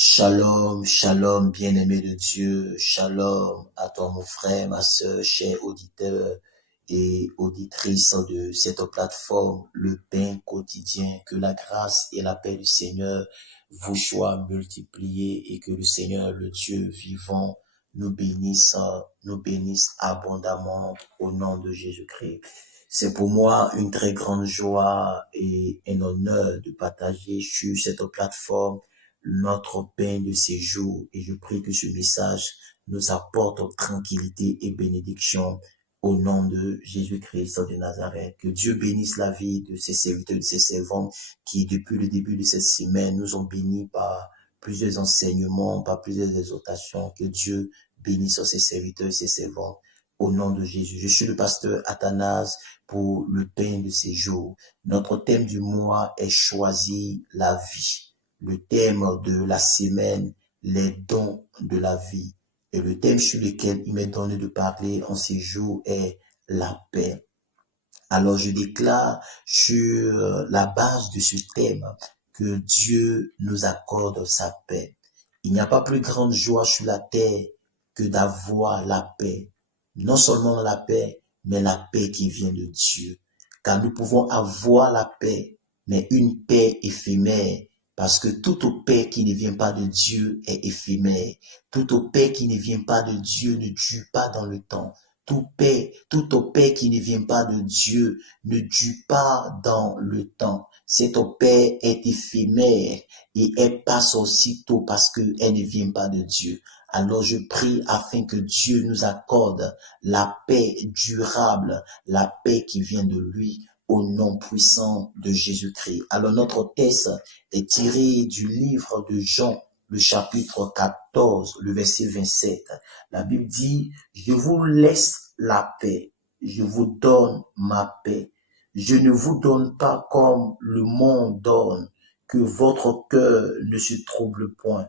Shalom, shalom, bien-aimé de Dieu, shalom à toi mon frère, ma sœur, chers auditeurs et auditrices de cette plateforme, le pain quotidien, que la grâce et la paix du Seigneur vous soient multipliées et que le Seigneur, le Dieu vivant, nous bénisse abondamment au nom de Jésus-Christ. C'est pour moi une très grande joie et un honneur de partager sur cette plateforme notre pain de séjour, et je prie que ce message nous apporte tranquillité et bénédiction au nom de Jésus-Christ de Nazareth. Que Dieu bénisse la vie de ses serviteurs, de ses servants qui, depuis le début de cette semaine, nous ont bénis par plusieurs enseignements, par plusieurs exhortations. Que Dieu bénisse ses serviteurs et ses servants au nom de Jésus. Je suis le pasteur Athanase pour le pain de séjour. Notre thème du mois est choisir la vie. Le thème de la semaine, les dons de la vie. Et le thème sur lequel il m'est donné de parler en ces jours est la paix. Alors je déclare sur la base de ce thème que Dieu nous accorde sa paix. Il n'y a pas plus grande joie sur la terre que d'avoir la paix. Non seulement la paix, mais la paix qui vient de Dieu. Car nous pouvons avoir la paix, mais une paix éphémère. Parce que toute paix qui ne vient pas de Dieu est éphémère. Toute paix qui ne vient pas de Dieu ne dure pas dans le temps. Toute paix qui ne vient pas de Dieu ne dure pas dans le temps. Cette paix est éphémère et elle passe aussitôt parce qu'elle ne vient pas de Dieu. Alors je prie afin que Dieu nous accorde la paix durable, la paix qui vient de lui, au nom puissant de Jésus-Christ. Alors notre texte est tiré du livre de Jean, le chapitre 14, le verset 27. La Bible dit, je vous laisse la paix, je vous donne ma paix. Je ne vous donne pas comme le monde donne, que votre cœur ne se trouble point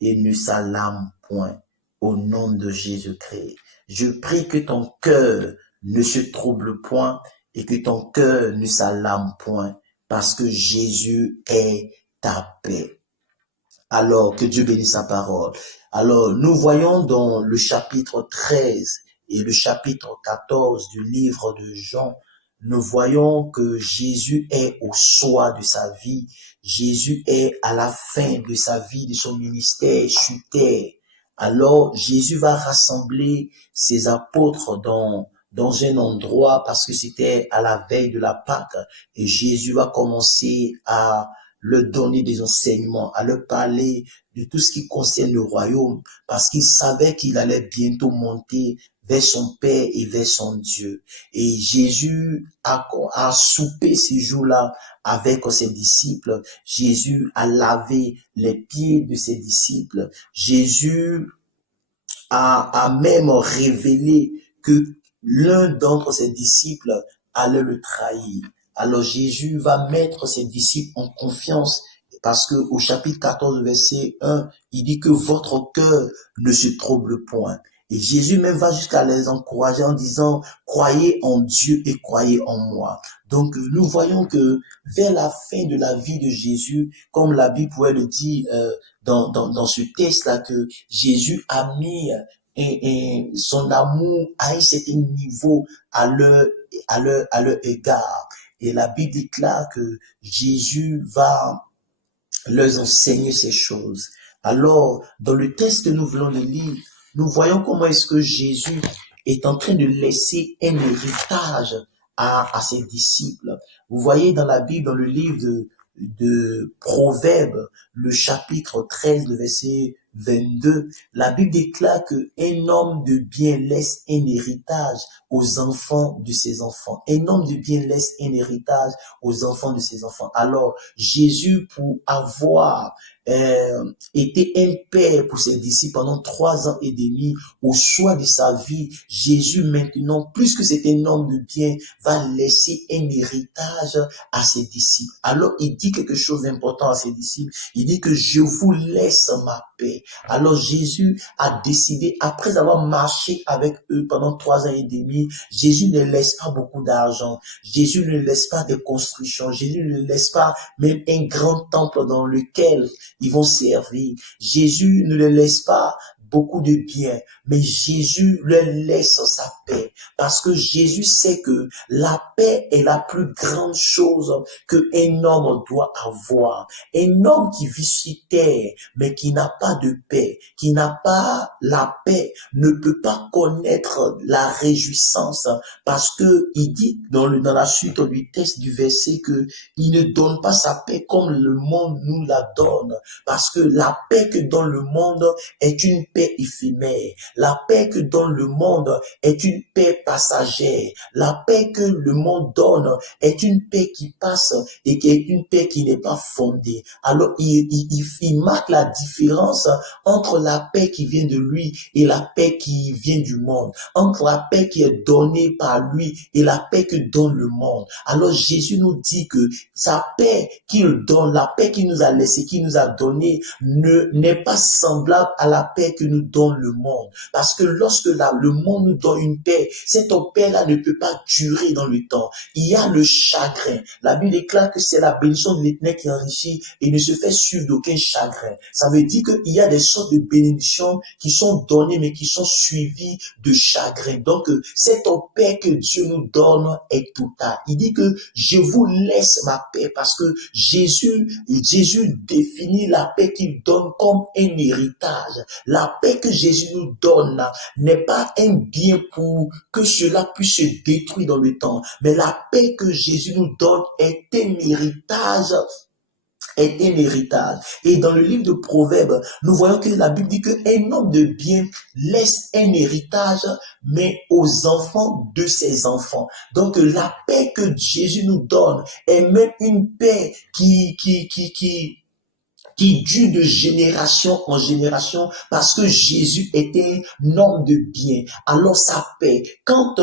et ne s'alarme point. Au nom de Jésus-Christ, je prie que ton cœur ne se trouble point et que ton cœur ne s'alarme point, parce que Jésus est ta paix. Alors, que Dieu bénisse sa parole. Alors, nous voyons dans le chapitre 13 et le chapitre 14 du livre de Jean, nous voyons que Jésus est au soir de sa vie. Jésus est à la fin de sa vie, de son ministère sur terre. Alors, Jésus va rassembler ses apôtres dans un endroit parce que c'était à la veille de la Pâque. Et Jésus va commencer à leur donner des enseignements, à leur parler de tout ce qui concerne le royaume, parce qu'il savait qu'il allait bientôt monter vers son Père et vers son Dieu. Et Jésus a soupé ces jours-là avec ses disciples. Jésus a lavé les pieds de ses disciples. Jésus a même révélé que l'un d'entre ses disciples allait le trahir. Alors Jésus va mettre ses disciples en confiance parce que au chapitre 14, verset 1, il dit que votre cœur ne se trouble point. Et Jésus même va jusqu'à les encourager en disant, croyez en Dieu et croyez en moi. Donc nous voyons que vers la fin de la vie de Jésus, comme la Bible pourrait le dire dans ce texte-là, que Jésus a mis son amour à un certain niveau à leur égard. Et la Bible déclare que Jésus va leur enseigner ces choses. Alors, dans le texte que nous voulons le lire, nous voyons comment est-ce que Jésus est en train de laisser un héritage à ses disciples. Vous voyez dans la Bible, dans le livre de Proverbes, le chapitre 13, le verset 22, la Bible déclare que un homme de bien laisse un héritage aux enfants de ses enfants. Un homme de bien laisse un héritage aux enfants de ses enfants. Alors, Jésus, pour avoir été un père pour ses disciples pendant 3 ans et demi, au choix de sa vie, Jésus maintenant, plus que c'est un homme de bien, va laisser un héritage à ses disciples. Alors, il dit quelque chose d'important à ses disciples. Il dit que je vous laisse ma paix. Alors, Jésus a décidé, après avoir marché avec eux pendant 3 ans et demi, Jésus ne laisse pas beaucoup d'argent. Jésus ne laisse pas de construction. Jésus ne laisse pas même un grand temple dans lequel ils vont servir. Jésus ne les laisse pas beaucoup de bien, mais Jésus leur laisse sa paix, parce que Jésus sait que la paix est la plus grande chose qu'un homme doit avoir. Un homme qui vit sur terre, mais qui n'a pas de paix, qui n'a pas la paix, ne peut pas connaître la réjouissance, parce que il dit dans la suite du texte du verset que il ne donne pas sa paix comme le monde nous la donne, parce que la paix que donne le monde est une paix éphémère. La paix que donne le monde est une paix passagère. La paix que le monde donne est une paix qui passe et qui est une paix qui n'est pas fondée. Alors, il marque la différence entre la paix qui vient de lui et la paix qui vient du monde, entre la paix qui est donnée par lui et la paix que donne le monde. Alors, Jésus nous dit que sa paix qu'il donne, la paix qu'il nous a laissée, qu'il nous a donnée, n'est pas semblable à la paix que nous donne le monde. Parce que lorsque le monde nous donne une paix, cette paix-là ne peut pas durer dans le temps. Il y a le chagrin. La Bible déclare que c'est la bénédiction de l'Éternel qui enrichit et ne se fait suivre d'aucun chagrin. Ça veut dire qu'il y a des sortes de bénédictions qui sont données mais qui sont suivies de chagrin. Donc, cette paix que Dieu nous donne est totale. Il dit que je vous laisse ma paix parce que Jésus définit la paix qu'il donne comme un héritage. La paix que Jésus nous donne n'est pas un bien pour que cela puisse se détruire dans le temps, mais la paix que Jésus nous donne est un héritage. Et dans le livre de Proverbes, nous voyons que la Bible dit qu'un homme de bien laisse un héritage, mais aux enfants de ses enfants. Donc la paix que Jésus nous donne est même une paix qui dure de génération en génération parce que Jésus était un homme de bien. Alors sa paix, quand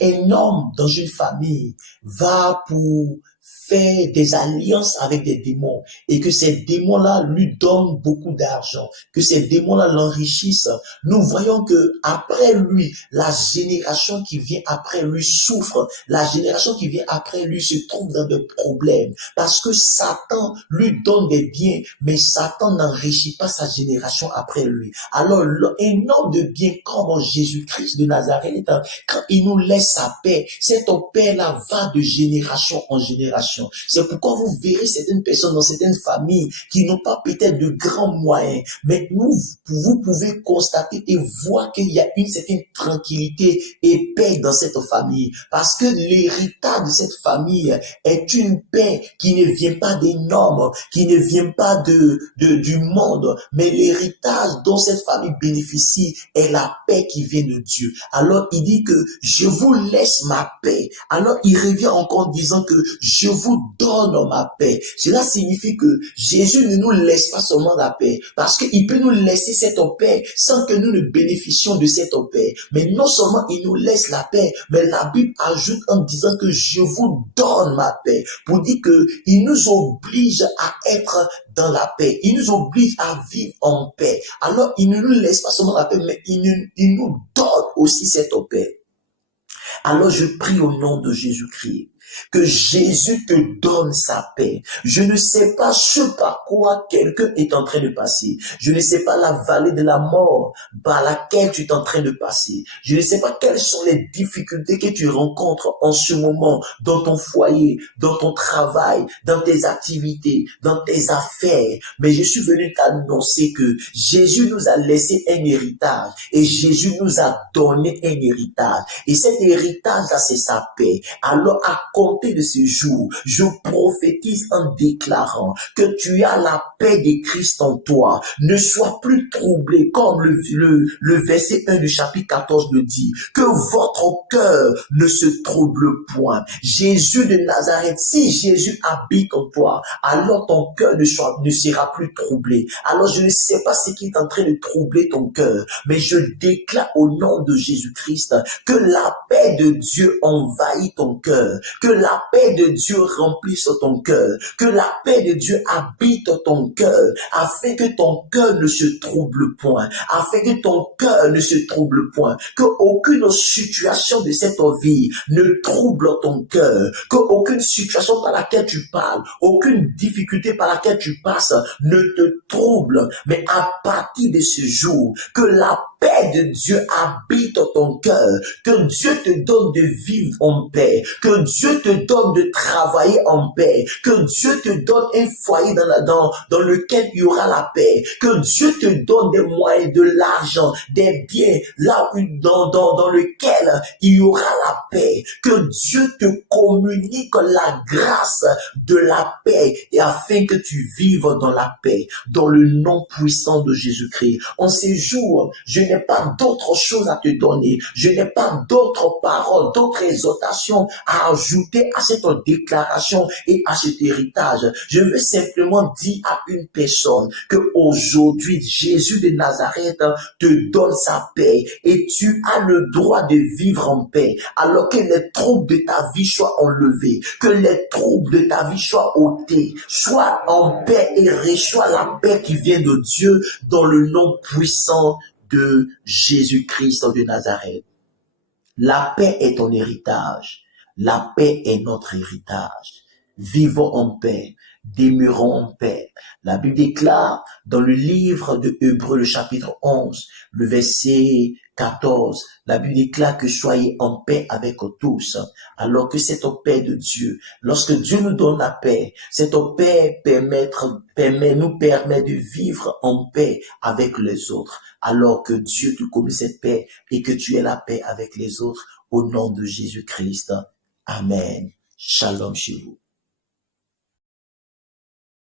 un homme dans une famille va pour faire des alliances avec des démons et que ces démons-là lui donnent beaucoup d'argent, que ces démons-là l'enrichissent, nous voyons que après lui, la génération qui vient après lui souffre, la génération qui vient après lui se trouve dans des problèmes parce que Satan lui donne des biens, mais Satan n'enrichit pas sa génération après lui. Alors, un homme de bien comme Jésus-Christ de Nazareth, quand il nous laisse sa paix, cette paix-là va de génération en génération. C'est pourquoi vous verrez certaines personnes dans certaines familles qui n'ont pas peut-être de grands moyens, mais vous pouvez constater et voir qu'il y a une certaine tranquillité et paix dans cette famille, parce que l'héritage de cette famille est une paix qui ne vient pas des normes, qui ne vient pas du monde, mais l'héritage dont cette famille bénéficie est la paix qui vient de Dieu. Alors il dit que je vous laisse ma paix. Alors il revient encore en disant que je vous donne ma paix. Cela signifie que Jésus ne nous laisse pas seulement la paix, parce qu'il peut nous laisser cette paix sans que nous ne bénéficions de cette paix. Mais non seulement il nous laisse la paix, mais la Bible ajoute en disant que je vous donne ma paix, pour dire que il nous oblige à être dans la paix. Il nous oblige à vivre en paix. Alors, il ne nous laisse pas seulement la paix, mais il nous donne aussi cette paix. Alors, je prie au nom de Jésus-Christ que Jésus te donne sa paix. Je ne sais pas ce par quoi quelqu'un est en train de passer. Je ne sais pas la vallée de la mort par laquelle tu es en train de passer. Je ne sais pas quelles sont les difficultés que tu rencontres en ce moment dans ton foyer, dans ton travail, dans tes activités, dans tes affaires. Mais je suis venu t'annoncer que Jésus nous a laissé un héritage et Jésus nous a donné un héritage. Et cet héritage-là, c'est sa paix. Alors, à compter de ce jour, je prophétise en déclarant que tu as la paix de Christ en toi. Ne sois plus troublé comme le verset 1 du chapitre 14 le dit. Que votre cœur ne se trouble point. Jésus de Nazareth, si Jésus habite en toi, alors ton cœur ne sera plus troublé. Alors je ne sais pas ce qui est en train de troubler ton cœur, mais je déclare au nom de Jésus-Christ que la paix de Dieu envahit ton cœur, Que la paix de Dieu remplisse ton cœur. Que la paix de Dieu habite ton cœur, afin que ton cœur ne se trouble point, afin que ton cœur ne se trouble point, que aucune situation de cette vie ne trouble ton cœur, que aucune situation par laquelle tu parles, aucune difficulté par laquelle tu passes ne te trouble, mais à partir de ce jour, que la paix de Dieu habite ton cœur, que Dieu te donne de vivre en paix, que Dieu te donne de travailler en paix, que Dieu te donne un foyer dans lequel il y aura la paix, que Dieu te donne des moyens, de l'argent, des biens, là où, dans lequel il y aura la paix, que Dieu te communique la grâce de la paix, et afin que tu vives dans la paix, dans le nom puissant de Jésus-Christ. En ces jours, je n'ai pas d'autre chose à te donner, je n'ai pas d'autres paroles, d'autres exhortations à ajouter à cette déclaration et à cet héritage. Je veux simplement dire à une personne que aujourd'hui, Jésus de Nazareth te donne sa paix et tu as le droit de vivre en paix, alors que les troubles de ta vie soient enlevés, que les troubles de ta vie soient ôtés, sois en paix et reçois la paix qui vient de Dieu dans le nom puissant de Jésus-Christ de Nazareth. La paix est ton héritage. La paix est notre héritage. Vivons en paix, demeurons en paix. La Bible déclare dans le livre de Hébreux, le chapitre 11, le verset 14, la Bible déclare que soyez en paix avec tous, alors que cette paix de Dieu, lorsque Dieu nous donne la paix, cette paix nous permet de vivre en paix avec les autres, alors que Dieu te commet cette paix et que tu aies la paix avec les autres, au nom de Jésus-Christ. Amen. Shalom chez vous.